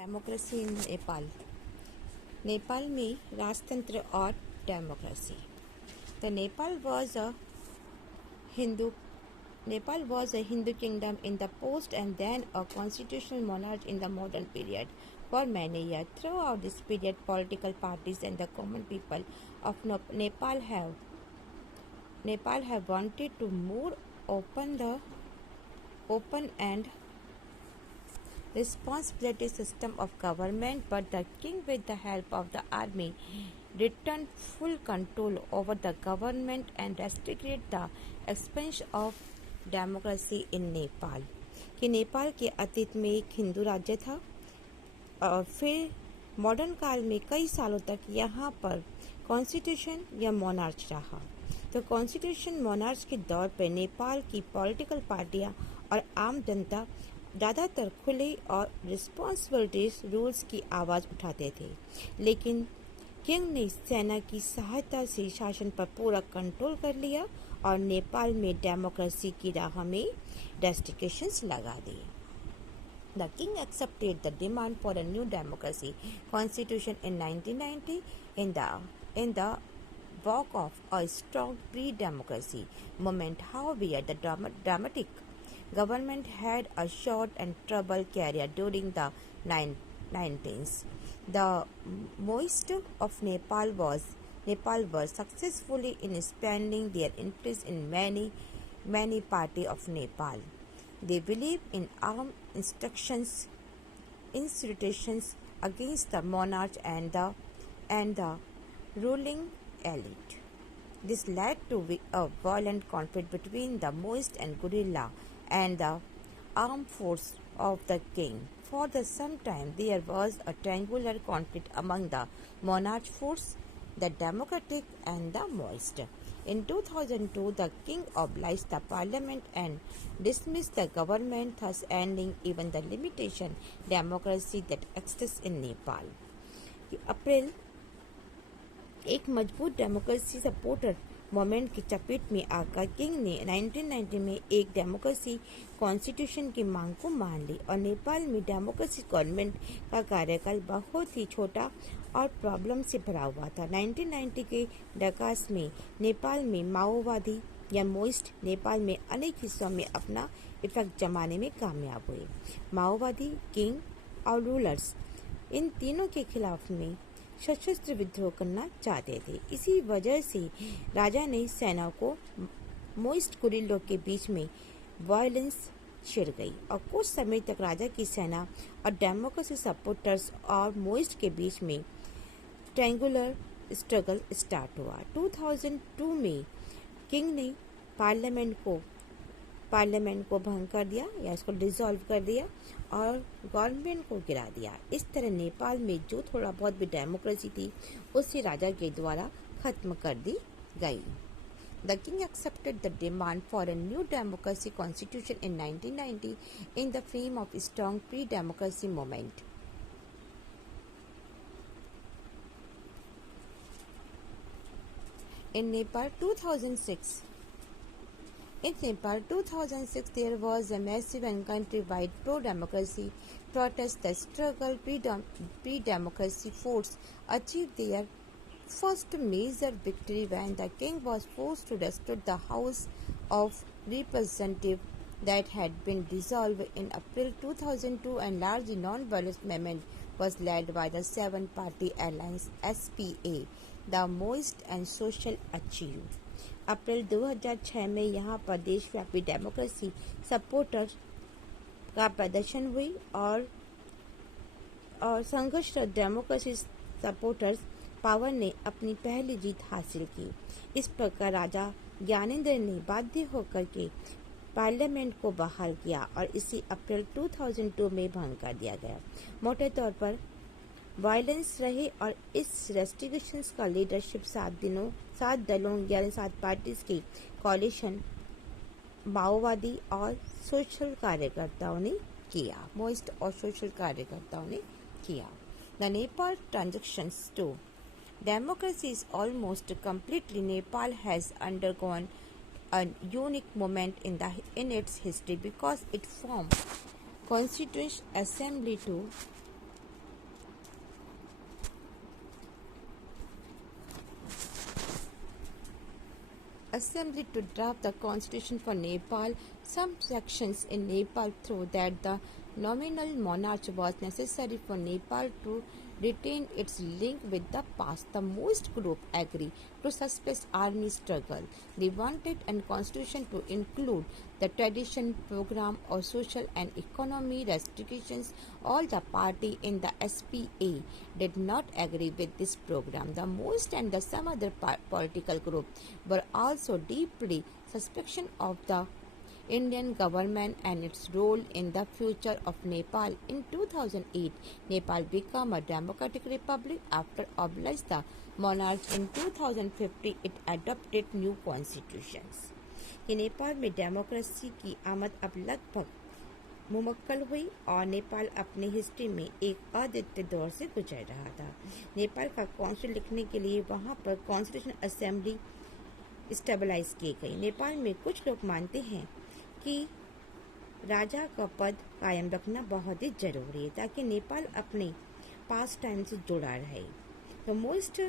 Democracy in Nepal. Nepal में राजतंत्र और democracy. The Hindu Nepal was a Hindu kingdom in the past and then a constitutional monarch in the modern period. For many years, throughout this period, political parties and the common people of Nepal have wanted to more open and responsibility system of government, but the king, with the help of the army, returned full control over the government and restricted the expansion of democracy in Nepal. कि नेपाल के अतीत में एक हिंदू राज्य था और फिर modern काल में कई सालों तक यहाँ पर कॉन्स्टिट्यूशन या मोनार्च रहा। तो कॉन्स्टिट्यूशन मोनार्च के दौर पर नेपाल की पॉलिटिकल पार्टियां और आम जनता ज़्यादातर खुले और रिस्पॉन्सिबिलिटीज रूल्स की आवाज़ उठाते थे, लेकिन किंग ने सेना की सहायता से शासन पर पूरा कंट्रोल कर लिया और नेपाल में डेमोक्रेसी की राह में रेस्ट्रिक्शंस लगा दी। The king accepted the demand for a new democracy constitution in 1990 in the wake of a strong pre-democracy movement. However, the dramatic government had a short and troubled career during the 1990s. The Maoists of Nepal were successfully in expanding their influence in many parts of Nepal. They believed in armed insurrections against the monarch and the ruling elite. This led to a violent conflict between the Maoist and guerrilla and the armed force of the king. For some time, there was a triangular conflict among the monarch force, the Democratic and the Maoist. In 2002, the king obliged the parliament and dismissed the government, thus ending even the limitation democracy that exists in Nepal. अप्रैल एक मजबूत democracy supporter moment की चपेट में आकर king ने 1990 में एक democracy constitution की मांग को मान ली और नेपाल में डेमोक्रेसी गवर्नमेंट का कार्यकाल बहुत ही छोटा और प्रॉब्लम से भरा हुआ था। 1990 के दशक में नेपाल में माओवादी या मोइस्ट नेपाल में अनेक हिस्सों में अपना इफेक्ट जमाने में कामयाब हुए। माओवादी, किंग और रूलर्स इन तीनों के खिलाफ में सशस्त्र विद्रोह करना चाहते थे। इसी वजह से राजा ने सेना को मोइस्ट गुरिल्लों के बीच में वायलेंस छिड़ गई और कुछ समय तक राजा की सेना और डेमोक्रेसी सपोर्टर्स और मोइस्ट के बीच में ट्रायंगुलर स्ट्रगल स्टार्ट हुआ। 2002 में किंग ने पार्लियामेंट को भंग कर दिया या इसको डिसॉल्व कर दिया और गवर्नमेंट को गिरा दिया। इस तरह नेपाल में जो थोड़ा बहुत भी डेमोक्रेसी थी उसे राजा के द्वारा खत्म कर दी गई। The king accepted the demand for a new democracy constitution in 1990 in the frame of a strong pre-democracy movement. In Nepal 2006, there was a massive and countrywide pro-democracy protest. The struggle pre-democracy force achieved their first major victory when the king was forced to restore the House of Representatives that had been dissolved in April 2002, and largely non-violent movement was led by the seven-party alliance SPA, the Maoist and Social Achieve. अप्रैल 2006 में यहाँ पर देशव्यापी democracy supporters का प्रदर्शन हुई और संघर्षरत democracy supporters power ने अपनी पहली जीत हासिल की। इस प्रकार राजा ज्ञानेंद्र ने बाध्य होकर के पार्लियामेंट को बहाल किया और इसे अप्रैल 2002 में भंग कर दिया गया। मोटे तौर पर वायलेंस रहे और इस रेस्ट्रिक्शंस का लीडरशिप 7 दलों यानी 7 पार्टीज की कोalition माओवादी और सोशल कार्यकर्ताओं ने किया। मोइस्ट और सोशल कार्यकर्ताओं ने किया। The Nepal transitions to democracy is almost completely. Nepal has undergone a unique moment in its history because it formed Constituent Assembly to Assembly to draft the constitution for Nepal. Some sections in Nepal thought that the nominal monarch was necessary for Nepal to retain its link with the past. The Maoist group agreed to suppress army struggle. They wanted a constitution to include the tradition, program, or social and economy restrictions. All the party in the SPA did not agree with this program. The Maoist and some other political groups were also deeply suspicious of the Indian government and its role in the future of Nepal. In 2008, Nepal became a democratic republic after obliged the monarch. In 2050, it adopted new constitutions. कि नेपाल में democracy की आमद अब लगभग मुमक्कल हुई और नेपाल अपनी history में एक अद्वितीय दौर से गुजर रहा था। नेपाल का कॉन्स्टिट्यूशन लिखने के लिए वहां पर कॉन्स्टिट्यूशन असेंबली स्टेबलाइज की गई। नेपाल में कुछ लोग मानते हैं कि राजा का पद कायम रखना बहुत ही जरूरी है ताकि नेपाल अपने पास्ट टाइम से जुड़ा रहे। तो मोस्ट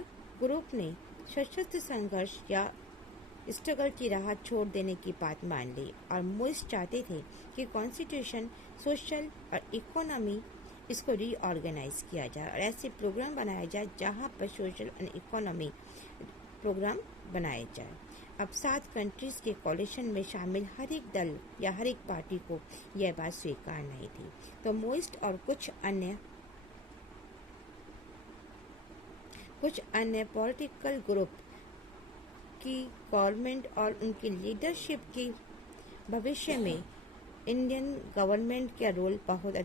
ग्रुप ने सशस्त्र संघर्ष या स्ट्रगल की राह छोड़ देने की बात मान ली और मोस्ट चाहते थे कि कॉन्स्टिट्यूशन, सोशल और इकोनॉमी इसको रीऑर्गेनाइज किया जाए और ऐसे प्रोग्राम बनाया जाए जहां पर सोशल और इकोनॉमी प्रोग्राम बनाए जाए। अब 7 कंट्रीज के कोalition में शामिल हर एक दल या हर एक पार्टी को यह बात स्वीकार नहीं थी। तो मोस्ट और कुछ अन्य पॉलिटिकल ग्रुप की गवर्नमेंट और उनकी लीडरशिप की भविष्य में इंडियन गवर्नमेंट का रोल बहुत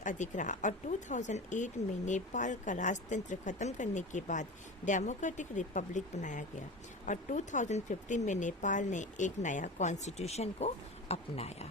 अधिक रहा और 2008 में नेपाल का राजतंत्र खत्म करने के बाद डेमोक्रेटिक रिपब्लिक बनाया गया और 2015 में नेपाल ने एक नया कॉन्स्टिट्यूशन को अपनाया।